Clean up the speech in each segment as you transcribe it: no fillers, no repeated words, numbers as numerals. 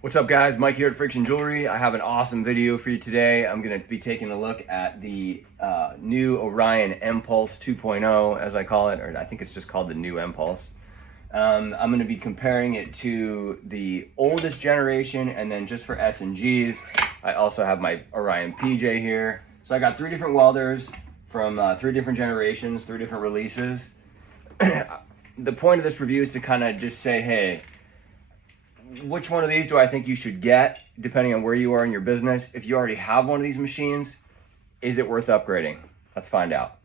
What's up guys, Mike here at Friction Jewelry. I have an awesome video for you today. I'm going to be taking a look at the new Orion Mpulse 2.0 as I call it, or I think it's just called the new Mpulse. I'm going to be comparing it to the oldest generation, and then just for S&Gs, I also have my Orion PJ here. So I got 3 different welders from 3 different generations, 3 different releases. The point of this review is to kind of just say, hey, which one of these do I think you should get, depending on where you are in your business? If you already have one of these machines, is it worth upgrading? Let's find out.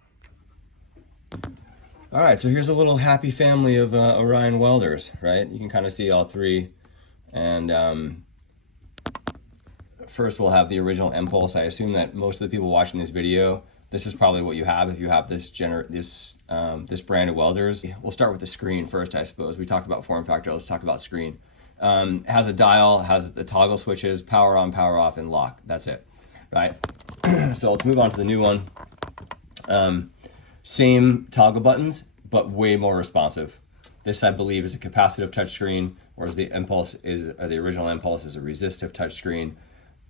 All right, so here's a little happy family of Orion welders, right? You can kind of see all 3. And first we'll have the original Mpulse. I assume that most of the people watching this video, this is probably what you have if you have this brand of welders. We'll start with the screen first, I suppose. We talked about form factor, let's talk about screen. Has a dial, has the toggle switches, power on, power off, and lock. That's it, right? So let's move on to the new one. Same toggle buttons, but way more responsive. This, I believe, is a capacitive touchscreen, whereas the Mpulse is, or the original Mpulse is a resistive touchscreen.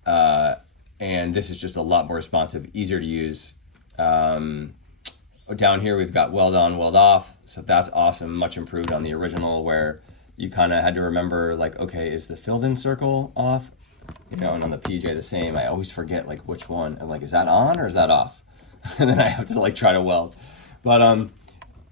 And this is just a lot more responsive, easier to use. Down here, we've got weld on, weld off. So that's awesome, much improved on the original, where you kind of had to remember, like, okay, is the filled in circle off? You know, and on the PJ the same. I always forget, like, which one. I'm like, is that on or is that off? And then I have to, like, try to weld. But,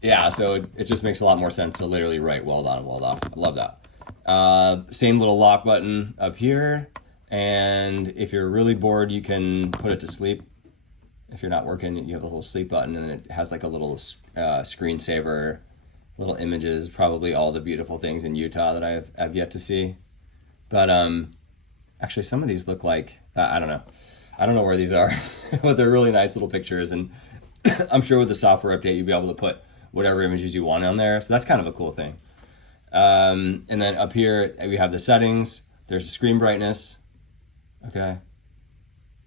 yeah, so it just makes a lot more sense to literally write weld on, weld off. I love that. Same little lock button up here. And if you're really bored, you can put it to sleep. If you're not working, you have a little sleep button, and it has, like, a little screensaver, little images, probably all the beautiful things in Utah that I've yet to see. But actually some of these look like, I don't know where these are, but they're really nice little pictures. And I'm sure with the software update, you'll be able to put whatever images you want on there. So that's kind of a cool thing. And then up here, we have the settings. There's the screen brightness. Okay.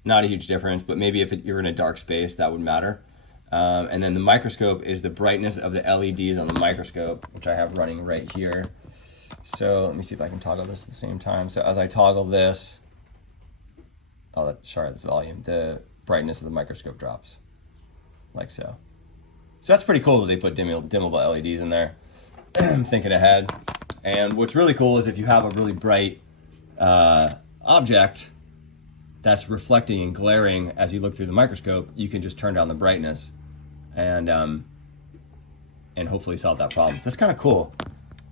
Not a huge difference, but maybe if you're in a dark space, that would matter. And then the microscope is the brightness of the LEDs on the microscope, which I have running right here. So let me see if I can toggle this at the same time. So as I toggle this, sorry, this volume, the brightness of the microscope drops, like so. So that's pretty cool that they put dimmable LEDs in there. I'm thinking ahead. And what's really cool is if you have a really bright object that's reflecting and glaring as you look through the microscope, you can just turn down the brightness and hopefully solve that problem. So that's kind of cool.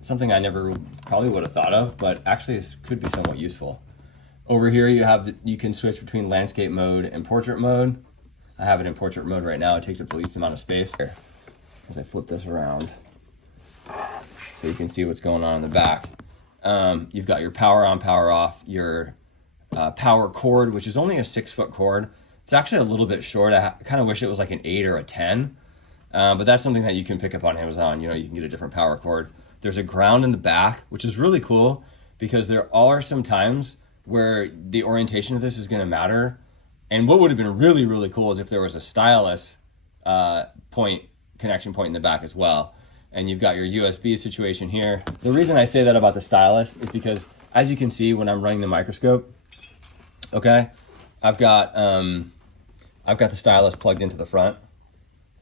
Something I never probably would have thought of, but actually this could be somewhat useful. Over here you can switch between landscape mode and portrait mode. I have it in portrait mode right now. It takes up the least amount of space. Here, as I flip this around, so you can see what's going on in the back. You've got your power on, power off, your power cord, which is only a 6-foot cord. It's actually a little bit short. I kind of wish it was like an 8 or a 10, but that's something that you can pick up on Amazon. You know, you can get a different power cord. There's a ground in the back, which is really cool because there are some times where the orientation of this is going to matter. And what would have been really, really cool is if there was a Stylus connection point in the back as well. And you've got your USB situation here. The reason I say that about the Stylus is because, as you can see when I'm running the microscope, okay, I've got the Stylus plugged into the front,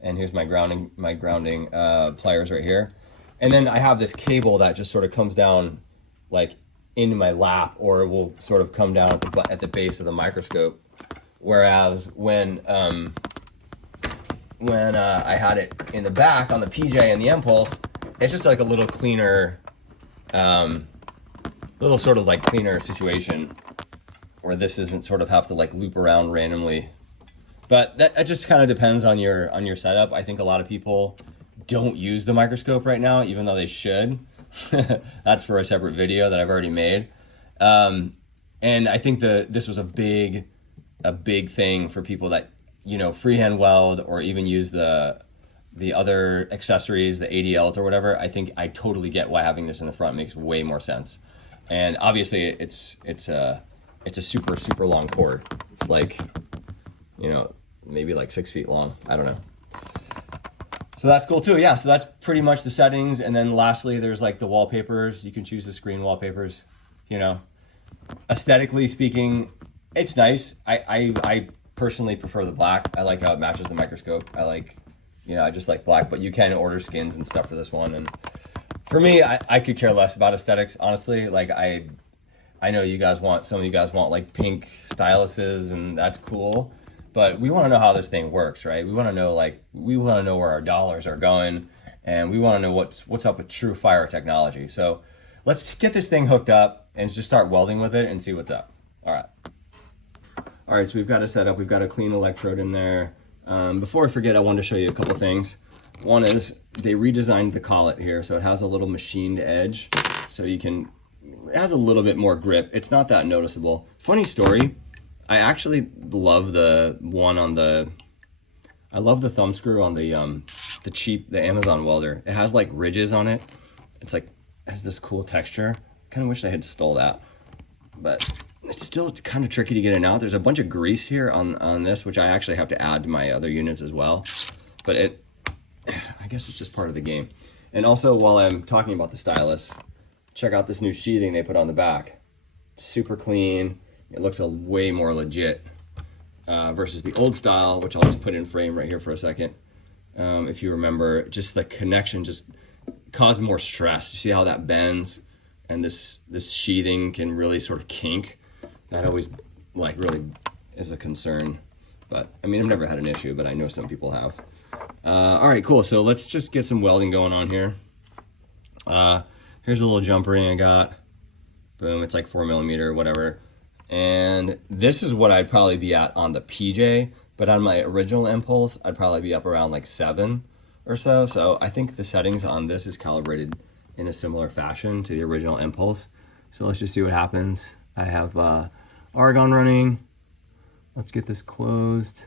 and here's my grounding pliers right here. And then I have this cable that just sort of comes down like into my lap, or it will sort of come down at the base of the microscope. Whereas when I had it in the back on the PJ and the Mpulse, it's just like a little cleaner, little sort of like cleaner situation, where this doesn't sort of have to like loop around randomly. But that just kind of depends on your setup. I think a lot of people don't use the microscope right now, even though they should. That's for a separate video that I've already made. And I think this was a big thing for people that, you know, freehand weld or even use the other accessories, the ADLs or whatever. I think I totally get why having this in the front makes way more sense. And obviously it's a super, super long cord. It's like, you know, maybe like 6 feet long. I don't know. So that's cool too. Yeah, so that's pretty much the settings. And then lastly, there's like the wallpapers. You can choose the screen wallpapers, you know. Aesthetically speaking, it's nice. I personally prefer the black. I like how it matches the microscope. I like, I just like black, but you can order skins and stuff for this one. And for me, I could care less about aesthetics, honestly. Like I know some of you guys want like pink styluses, and that's cool. But we want to know how this thing works, right? We want to know where our dollars are going, and we want to know what's up with true fire technology. So let's get this thing hooked up and just start welding with it and see what's up. All right, so we've got a setup. We've got a clean electrode in there. Before I forget, I wanted to show you a couple things. One is they redesigned the collet here, so it has a little machined edge, so it has a little bit more grip. It's not that noticeable. Funny story, I actually love the thumb screw on the Amazon welder. It has like ridges on it. It's like, it has this cool texture. Kind of wish I had stole that, but it's still kind of tricky to get in and out. There's a bunch of grease here on this, which I actually have to add to my other units as well. But I guess it's just part of the game. And also, while I'm talking about the Stylus, check out this new sheathing they put on the back. It's super clean. It looks way more legit versus the old style, which I'll just put in frame right here for a second. If you remember, just the connection just caused more stress. You see how that bends, and this sheathing can really sort of kink. That always really is a concern. But I mean, I've never had an issue, but I know some people have. All right, cool. So let's just get some welding going on here. Here's a little jump ring I got. Boom, it's like 4mm, whatever. And this is what I'd probably be at on the PJ, but on my original Mpulse, I'd probably be up around like 7 or so. So I think the settings on this is calibrated in a similar fashion to the original Mpulse. So let's just see what happens. I have argon running. Let's get this closed.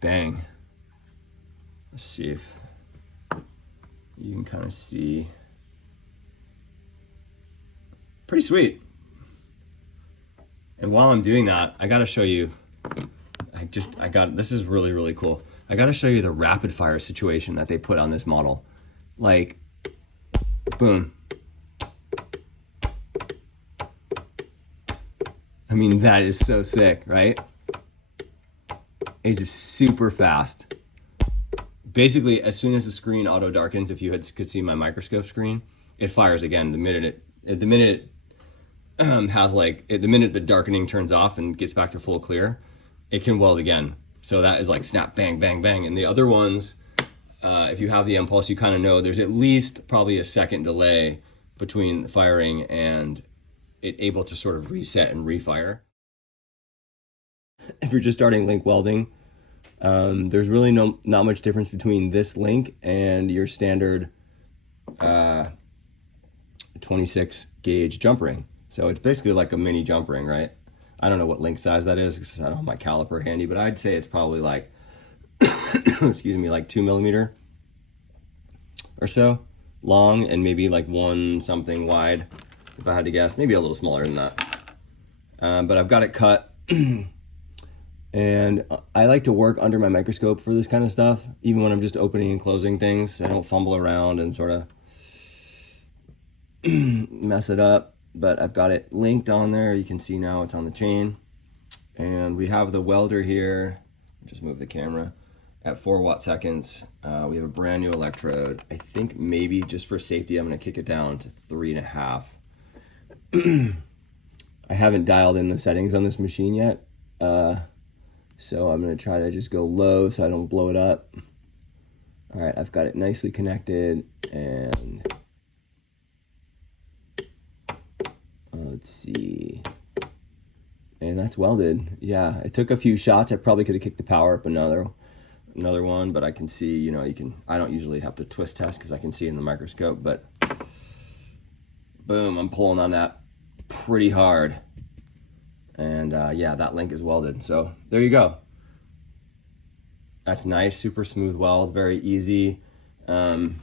Bang. Let's see if you can kind of see. Pretty sweet. And while I'm doing that, I gotta show you, this is really, really cool. I gotta show you the rapid fire situation that they put on this model. Like, boom. I mean, that is so sick, right? It's just super fast. Basically, as soon as the screen auto darkens, if you could see my microscope screen, it fires again. The minute the darkening turns off and gets back to full clear, it can weld again. So that is like snap, bang, bang, bang. And the other ones, if you have the Mpulse, you kind of know there's at least probably a second delay between firing and it able to sort of reset and refire. If you're just starting link welding, there's really not much difference between this link and your standard 26 gauge jump ring. So it's basically like a mini jump ring, right? I don't know what link size that is because I don't have my caliper handy, but I'd say it's probably like, excuse me, like 2mm or so long, and maybe like 1 something wide, if I had to guess, maybe a little smaller than that. But I've got it cut. And I like to work under my microscope for this kind of stuff, even when I'm just opening and closing things. I don't fumble around and sort of mess it up, but I've got it linked on there. You can see now it's on the chain. And we have the welder here. Just move the camera at 4 watt seconds. We have a brand new electrode. I think maybe just for safety, I'm gonna kick it down to 3.5. I haven't dialed in the settings on this machine yet. So I'm gonna try to just go low so I don't blow it up. All right, I've got it nicely connected, and let's see. And that's welded. Yeah, it took a few shots. I probably could have kicked the power up another one, but I can see, I don't usually have to twist test because I can see in the microscope, but boom, I'm pulling on that pretty hard. And yeah, that link is welded. So there you go. That's nice, super smooth weld, very easy. And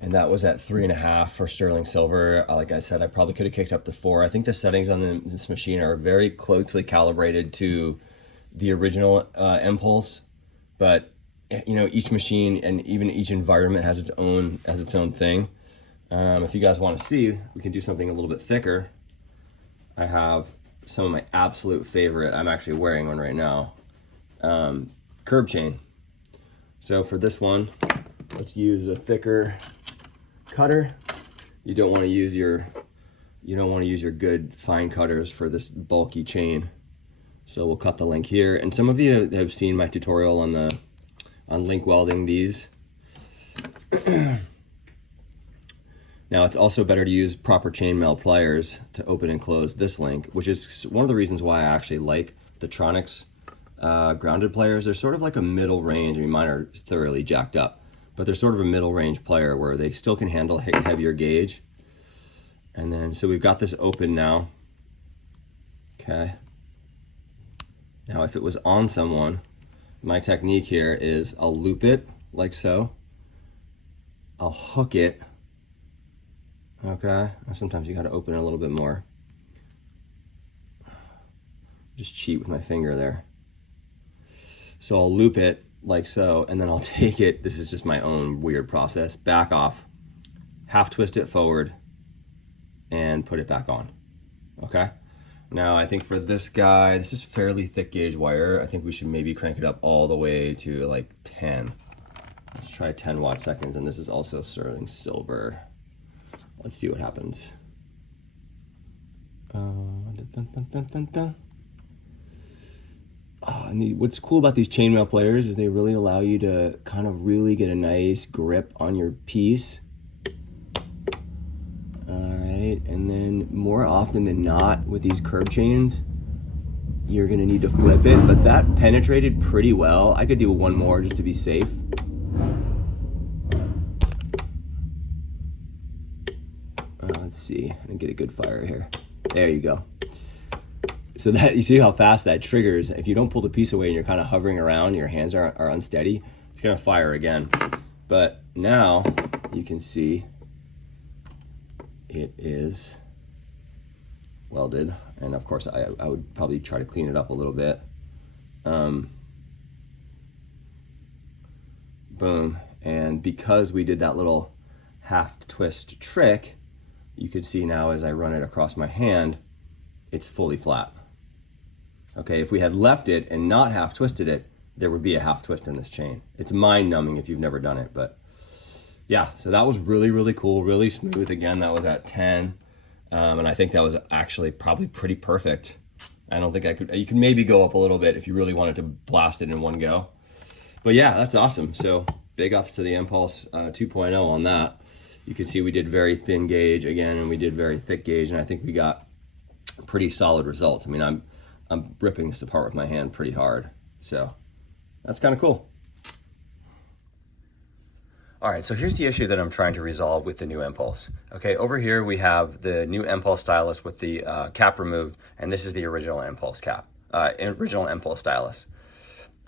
that was at 3.5 for sterling silver. Like I said, I probably could have kicked up to 4. I think the settings on this machine are very closely calibrated to the original Mpulse, but you know, each machine and even each environment has its own thing. If you guys want to see, we can do something a little bit thicker. I have some of my absolute favorite, I'm actually wearing one right now, curb chain. So for this one, let's use a thicker cutter. You don't want to use your good fine cutters for this bulky chain. So we'll cut the link here. And some of you have seen my tutorial on link welding these. Now it's also better to use proper chainmail pliers to open and close this link, which is one of the reasons why I actually like the Tronics grounded pliers. They're sort of like a middle range. I mean, mine are thoroughly jacked up, but they're sort of a middle range plier where they still can handle heavier gauge. And then, so we've got this open now. Okay. Now, if it was on someone, my technique here is I'll loop it like so. I'll hook it. Okay. Sometimes you got to open it a little bit more. Just cheat with my finger there. So I'll loop it like so, and then I'll take it. This is just my own weird process. Back off, half twist it forward, and put it back on. Okay. Now I think for this guy, this is fairly thick gauge wire. I think we should maybe crank it up all the way to like 10. Let's try 10 watt-seconds, and this is also sterling silver. Let's see what happens. And what's cool about these chainmail pliers is they really allow you to kind of really get a nice grip on your piece. All right, and then more often than not with these curb chains, you're gonna need to flip it, but that penetrated pretty well. I could do one more just to be safe. Let's see, and get a good fire here. There you go. So that, you see how fast that triggers. If you don't pull the piece away and you're kind of hovering around, your hands are unsteady, it's gonna fire again. But now you can see it is welded. And of course I would probably try to clean it up a little bit. Boom. And because we did that little half twist trick, you can see now as I run it across my hand, it's fully flat. Okay, if we had left it and not half twisted it, there would be a half twist in this chain. It's mind numbing if you've never done it, but yeah, so that was really, really cool, really smooth. Again, that was at 10, and I think that was actually probably pretty perfect. I don't think I could, you can maybe go up a little bit if you really wanted to blast it in one go. But yeah, that's awesome. So big ups to the Mpulse 2.0 on that. You can see we did very thin gauge again, and we did very thick gauge, and I think we got pretty solid results. I mean, I'm ripping this apart with my hand pretty hard, so that's kind of cool. All right, so here's the issue that I'm trying to resolve with the new Mpulse. Okay, over here we have the new Mpulse Stylus with the cap removed, and this is the original Mpulse cap, original Mpulse Stylus.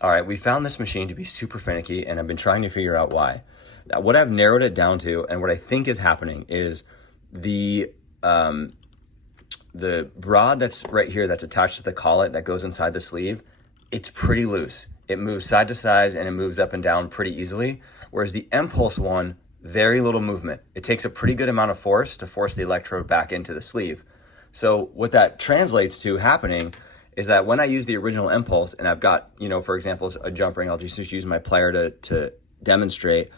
All right, we found this machine to be super finicky, and I've been trying to figure out why. Now, what I've narrowed it down to, and what I think is happening, is the rod that's right here that's attached to the collet that goes inside the sleeve, it's pretty loose. It moves side to side and it moves up and down pretty easily. Whereas the Mpulse one, very little movement. It takes a pretty good amount of force to force the electrode back into the sleeve. So what that translates to happening is that when I use the original Mpulse, and I've got, you know, for example, a jump ring, I'll just use my plier to demonstrate,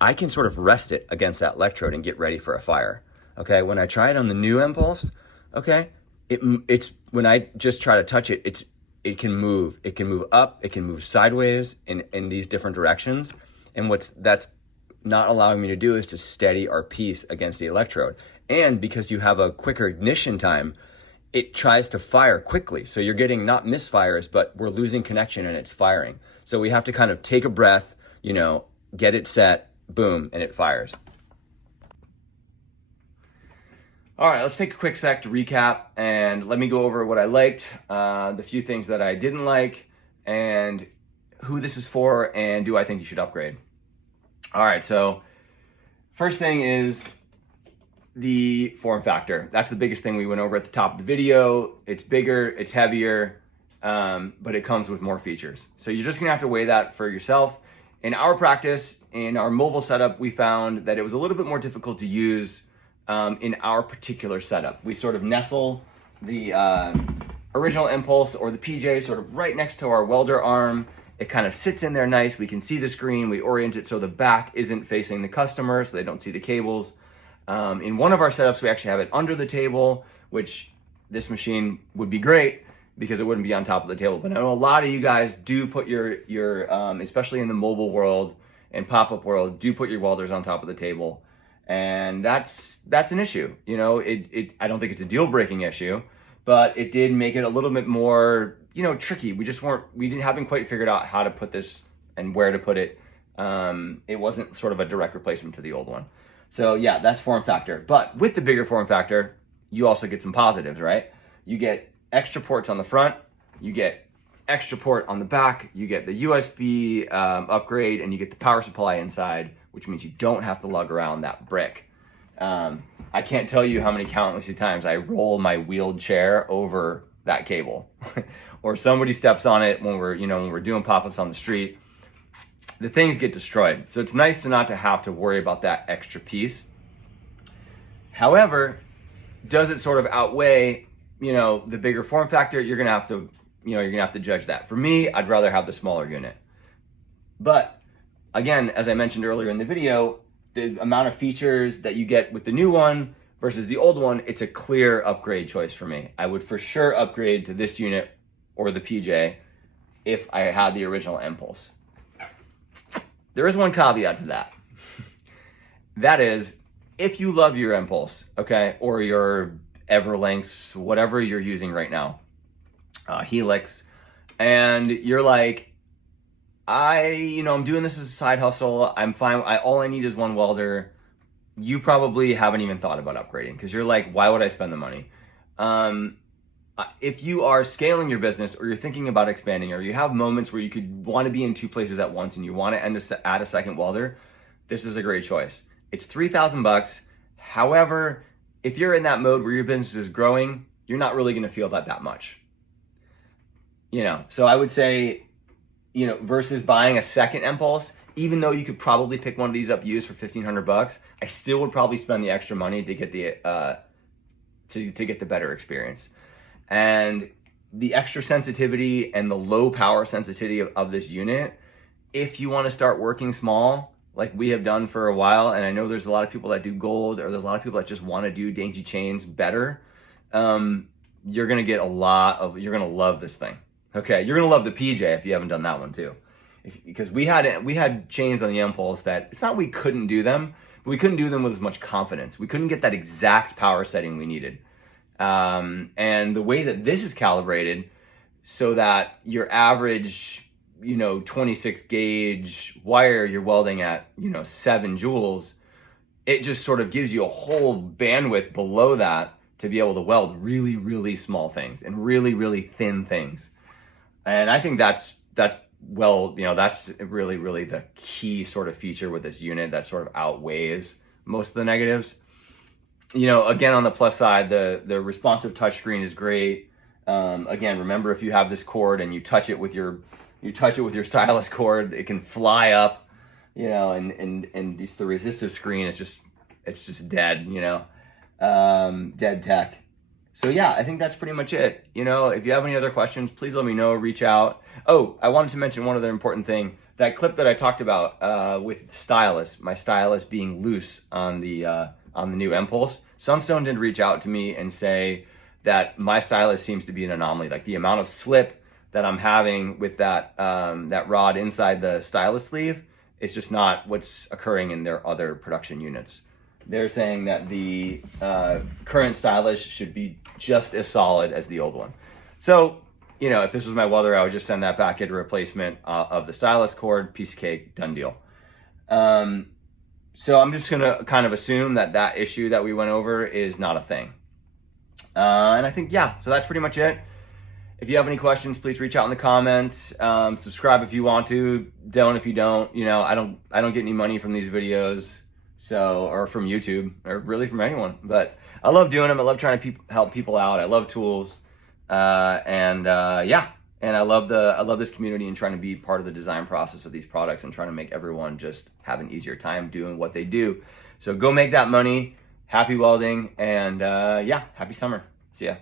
I can sort of rest it against that electrode and get ready for a fire. Okay, when I try it on the new Mpulse, okay, it's when I just try to touch it, it can move. It can move up, it can move sideways in these different directions. And that's not allowing me to do is to steady our piece against the electrode. And because you have a quicker ignition time, it tries to fire quickly. So you're getting not misfires, but we're losing connection and it's firing. So we have to kind of take a breath, you know, get it set, boom, and it fires. All right, let's take a quick sec to recap and let me go over what I liked, the few things that I didn't like, and who this is for, and do I think you should upgrade. All right, so first thing is the form factor. That's the biggest thing we went over at the top of the video. It's bigger, it's heavier, but it comes with more features. So you're just gonna have to weigh that for yourself. In our practice, in our mobile setup, we found that it was a little bit more difficult to use in our particular setup. We sort of nestle the original Mpulse or the PJ sort of right next to our welder arm. It kind of sits in there nice. We can see the screen. We orient it so the back isn't facing the customer, so they don't see the cables. In one of our setups, we actually have it under the table, which this machine would be great because it wouldn't be on top of the table. But I know a lot of you guys do put your especially in the mobile world and pop-up world, do put your welders on top of the table. And that's an issue. You know, I don't think it's a deal-breaking issue, but it did make it a little bit more, you know, tricky. We haven't quite figured out how to put this and where to put it. It wasn't sort of a direct replacement to the old one. So yeah, that's form factor. But with the bigger form factor, you also get some positives, right? You get extra ports on the front, you get extra port on the back, you get the USB upgrade, and you get the power supply inside, which means you don't have to lug around that brick. I can't tell you how many countless times I roll my wheeled chair over that cable or somebody steps on it when we're doing pop-ups on the street. The things get destroyed. So it's nice to not to have to worry about that extra piece. However, does it sort of outweigh, you know, the bigger form factor? You're gonna have to judge that. For me, I'd rather have the smaller unit. But again, as I mentioned earlier in the video, the amount of features that you get with the new one versus the old one, it's a clear upgrade choice for me. I would for sure upgrade to this unit or the PJ if I had the original Mpulse. There is one caveat to that. That is, if you love your Mpulse, okay, or your Everlinks, whatever you're using right now, Helix, and you're like, I'm doing this as a side hustle, I'm fine, all I need is one welder, you probably haven't even thought about upgrading because you're like, why would I spend the money? If you are scaling your business or you're thinking about expanding, or you have moments where you could want to be in two places at once and you want to add a second welder, this is a great choice. It's $3,000. However, if you're in that mode where your business is growing, you're not really going to feel that much. You know, so I would say, you know, versus buying a second Mpulse, even though you could probably pick one of these up used for $1,500, I still would probably spend the extra money to get the better experience. And the extra sensitivity and the low power sensitivity of this unit, if you want to start working small, like we have done for a while, and I know there's a lot of people that do gold, or there's a lot of people that just want to do dainty chains better, you're going to love this thing. Okay, you're going to love the PJ if you haven't done that one too. Because we had chains on the Mpulse that, it's not we couldn't do them, but we couldn't do them with as much confidence. We couldn't get that exact power setting we needed. And the way that this is calibrated so that your average, 26 gauge wire you're welding at, 7 joules, it just sort of gives you a whole bandwidth below that to be able to weld really, really small things and really, really thin things. And I think that's really, really the key sort of feature with this unit that sort of outweighs most of the negatives. Again, on the plus side, the responsive touchscreen is great. Again, remember, if you have this cord and you touch it with your Stylus cord, it can fly up, and just the resistive screen is just dead, dead tech. So yeah, I think that's pretty much it. If you have any other questions, please let me know, reach out. Oh, I wanted to mention one other important thing. That clip that I talked about with Stylus, my Stylus being loose on the new Mpulse, Sunstone did reach out to me and say that my Stylus seems to be an anomaly. Like, the amount of slip that I'm having with that rod inside the Stylus sleeve, it's just not what's occurring in their other production units. They're saying that the current Stylus should be just as solid as the old one. So, if this was my welder, I would just send that back, get a replacement of the Stylus cord, piece of cake, done deal. So I'm just gonna kind of assume that issue that we went over is not a thing. And I think, yeah, so that's pretty much it. If you have any questions, please reach out in the comments. Subscribe if you want to, don't if you don't. I don't get any money from these videos, or from YouTube, or really from anyone. But I love doing them. I love trying to help people out. I love tools. Yeah, And I love this community and trying to be part of the design process of these products and trying to make everyone just have an easier time doing what they do. So go make that money. Happy welding, and yeah, happy summer. See ya.